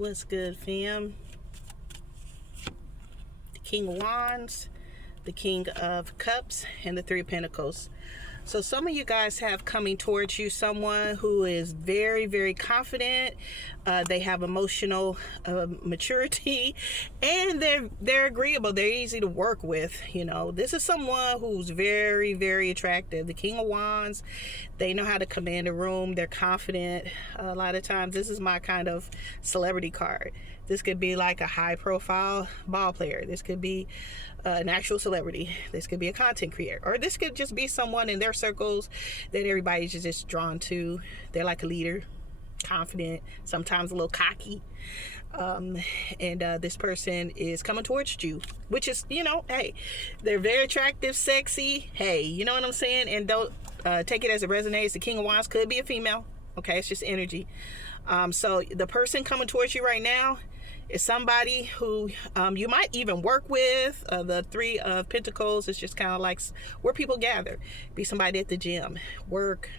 What's good, fam? The King of Wands, the King of Cups, and the Three of Pentacles. So some of you guys have coming towards you someone who is very, very confident. They have emotional maturity, and they're agreeable. They're easy to work with. You know, this is someone who's very, very attractive. The King of Wands, they know how to command a room. They're confident. A lot of times, this is my kind of celebrity card. This could be like a high-profile ball player. This could be an actual celebrity. This could be a content creator, or this could just be someone in their circles that everybody's just drawn to. They're like a leader, confident, sometimes a little cocky, and this person is coming towards you, which is, you know, hey, they're very attractive, sexy. Hey, you know what I'm saying? And don't take it as it resonates. The King of Wands could be a female. Okay, it's just energy. So the person coming towards you right now is somebody who you might even work with. The Three of Pentacles is just kind of like where people gather. Be somebody at the gym, work.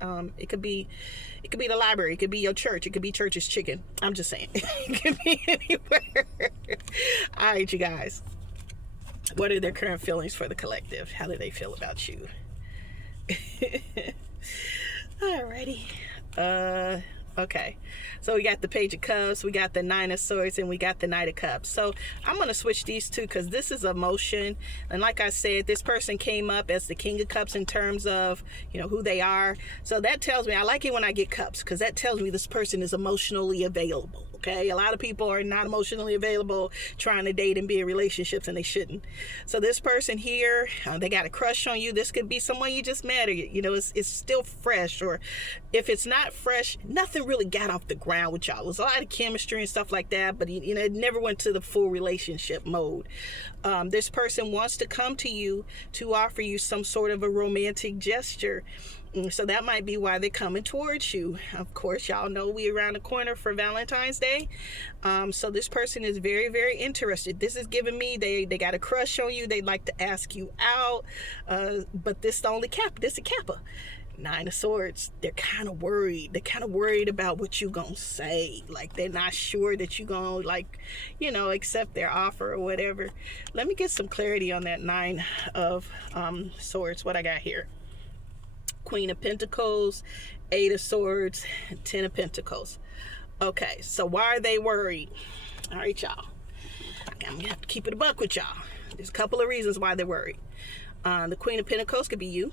It could be the library. It could be your church. It could be church's chicken. I'm just saying. It could be anywhere. All right, you guys. What are their current feelings for the collective? How do they feel about you? Alrighty. Okay, so we got the Page of Cups, we got the Nine of Swords, and we got the Knight of Cups. So I'm going to switch these two because this is emotion. And like I said, this person came up as the King of Cups in terms of, you know, who they are. So that tells me, I like it when I get cups because that tells me this person is emotionally available. Okay, a lot of people are not emotionally available trying to date and be in relationships, and they shouldn't. So this person here, they got a crush on you. This could be someone you just met, or, you know, it's still fresh. Or if it's not fresh, nothing really got off the ground with y'all. There's a lot of chemistry and stuff like that, but, you know, it never went to the full relationship mode. This person wants to come to you to offer you some sort of a romantic gesture. So that might be why they're coming towards you. Of course, y'all know we're around the corner for Valentine's Day. So this person is very, very interested. This is giving me they got a crush on you. They'd like to ask you out. But this is the only cap. This is a kappa. Nine of Swords. They're kind of worried. They're kind of worried about what you gonna say. Like, they're not sure that you gonna, like, you know, accept their offer or whatever. Let me get some clarity on that Nine of Swords. What I got here? Queen of Pentacles, Eight of Swords, 10 of Pentacles. Okay, so why are they worried? All right, y'all. I'm gonna have to keep it a buck with y'all. There's a couple of reasons why they're worried. The Queen of Pentacles could be you.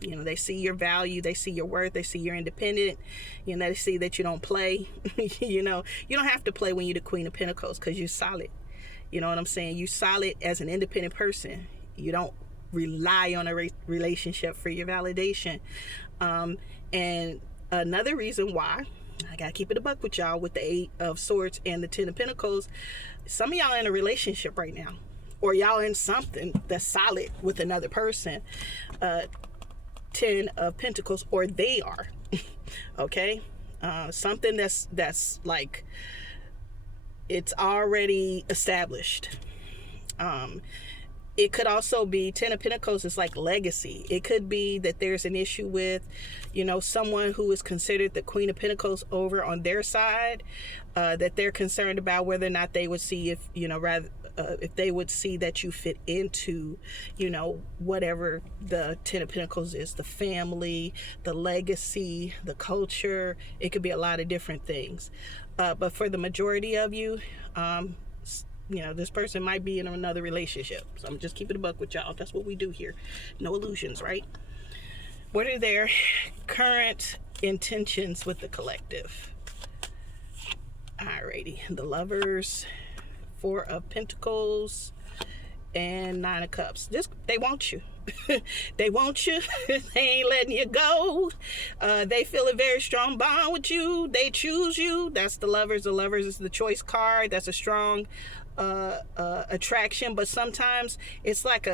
You know, they see your value, they see your worth, they see you're independent. You know, they see that you don't play. You know, you don't have to play when you're the Queen of Pentacles because you're solid. You know what I'm saying? You're solid as an independent person. You don't rely on a relationship for your validation. And another reason why, I gotta keep it a buck with y'all with the Eight of Swords and the 10 of Pentacles, some of y'all in a relationship right now, or y'all in something that's solid with another person. 10 of Pentacles, or they are. Okay, something that's like it's already established. It could also be 10 of Pentacles is like legacy. It could be that there's an issue with, you know, someone who is considered the Queen of Pentacles over on their side, that they're concerned about whether or not they would see if, you know, rather if they would see that you fit into, you know, whatever the 10 of Pentacles is, the family, the legacy, the culture. It could be a lot of different things. But for the majority of you, you know, this person might be in another relationship. So I'm just keeping a buck with y'all. That's what we do here. No illusions, right? What are their current intentions with the collective? Alrighty. The Lovers, Four of Pentacles, and Nine of Cups. They want you. They want you. They ain't letting you go. They feel a very strong bond with you. They choose you. That's the Lovers. The Lovers is the choice card. That's a strong attraction, but sometimes it's like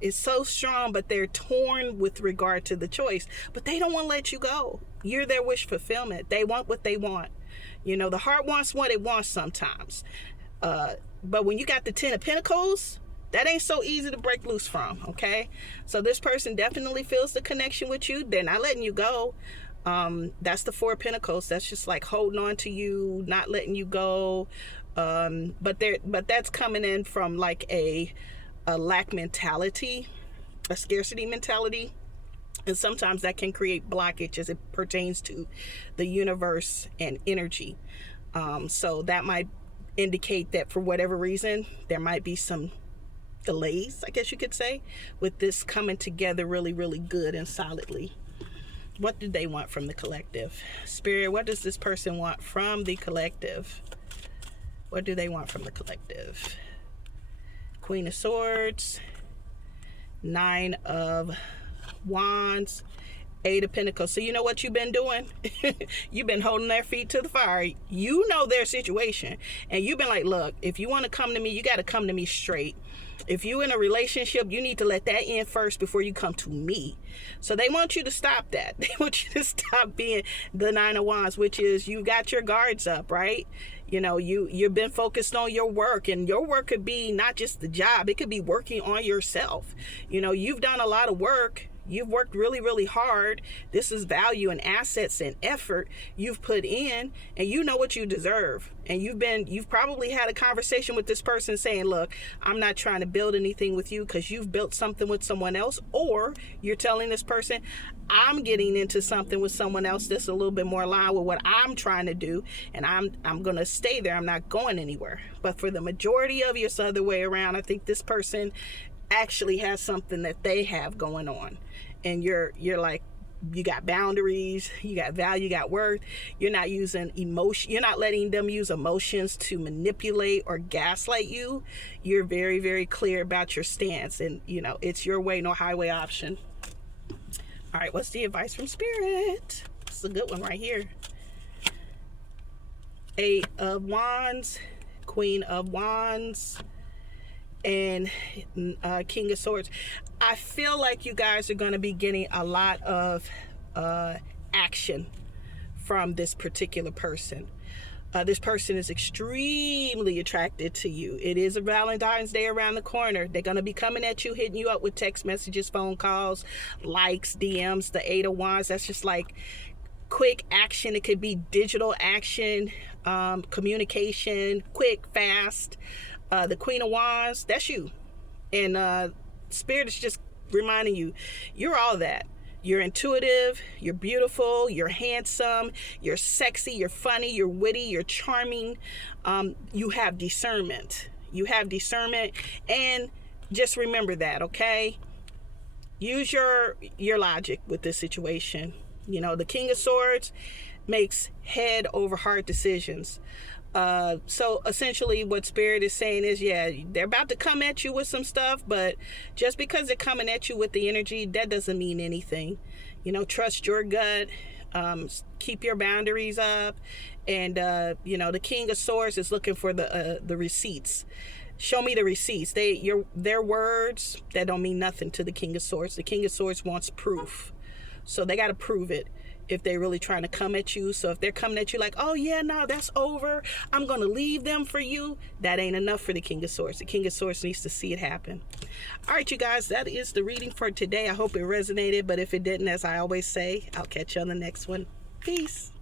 it's so strong, but they're torn with regard to the choice, but they don't want to let you go. You're their wish fulfillment. They want what they want. You know, the heart wants what it wants sometimes, but when you got the 10 of Pentacles, that ain't so easy to break loose from. Okay, so this person definitely feels the connection with you. They're not letting you go. That's the Four of Pentacles. That's just like holding on to you, not letting you go. But that's coming in from like a lack mentality, a scarcity mentality. And sometimes that can create blockage as it pertains to the universe and energy. So that might indicate that for whatever reason, there might be some delays, I guess you could say, with this coming together really, really good and solidly. What do they want from the collective? Spirit, what does this person want from the collective? What do they want from the collective? Queen of Swords, Nine of Wands, Eight of Pentacles. So you know what you've been doing? You've been holding their feet to the fire. You know their situation. And you've been like, look, if you want to come to me, you got to come to me straight. If you're in a relationship, you need to let that end first before you come to me. So they want you to stop that. They want you to stop being the Nine of Wands, which is you got your guards up, right? You know, you've been focused on your work, and your work could be not just the job. It could be working on yourself. You know, you've done a lot of work. You've worked really, really hard. This is value and assets and effort you've put in, and you know what you deserve. And you've probably had a conversation with this person saying, look, I'm not trying to build anything with you because you've built something with someone else. Or you're telling this person, I'm getting into something with someone else that's a little bit more aligned with what I'm trying to do, and I'm going to stay there. I'm not going anywhere. But for the majority of you, it's the other way around. I think this person actually has something that they have going on, and you're like, you got boundaries, you got value, you got worth. You're not using emotion. You're not letting them use emotions to manipulate or gaslight you. You're very, very clear about your stance, and you know it's your way, no highway option. All right, what's the advice from Spirit? It's a good one right here. Eight of Wands, Queen of Wands, and King of Swords. I feel like you guys are going to be getting a lot of action from this particular person. This person is extremely attracted to you. It is a Valentine's Day around the corner. They're going to be coming at you, hitting you up with text messages, phone calls, likes, DMs. The Eight of Wands, that's just like quick action. It could be digital action, communication, quick, fast. The Queen of Wands, that's you. And Spirit is just reminding you, you're all that. You're intuitive, you're beautiful, you're handsome, you're sexy, you're funny, you're witty, you're charming. You have discernment. You have discernment. And just remember that, okay? Use your logic with this situation. You know, the King of Swords makes head over heart decisions. So essentially what Spirit is saying is, yeah, they're about to come at you with some stuff, but just because they're coming at you with the energy, that doesn't mean anything. You know, trust your gut, keep your boundaries up. And, you know, the King of Swords is looking for the receipts. Show me the receipts. Their words, that don't mean nothing to the King of Swords. The King of Swords wants proof. So they got to prove it if they're really trying to come at you. So if they're coming at you like, oh yeah, no, that's over, I'm going to leave them for you, that ain't enough for the King of Swords. The King of Swords needs to see it happen. All right, you guys, that is the reading for today. I hope it resonated, but if it didn't, as I always say, I'll catch you on the next one. Peace.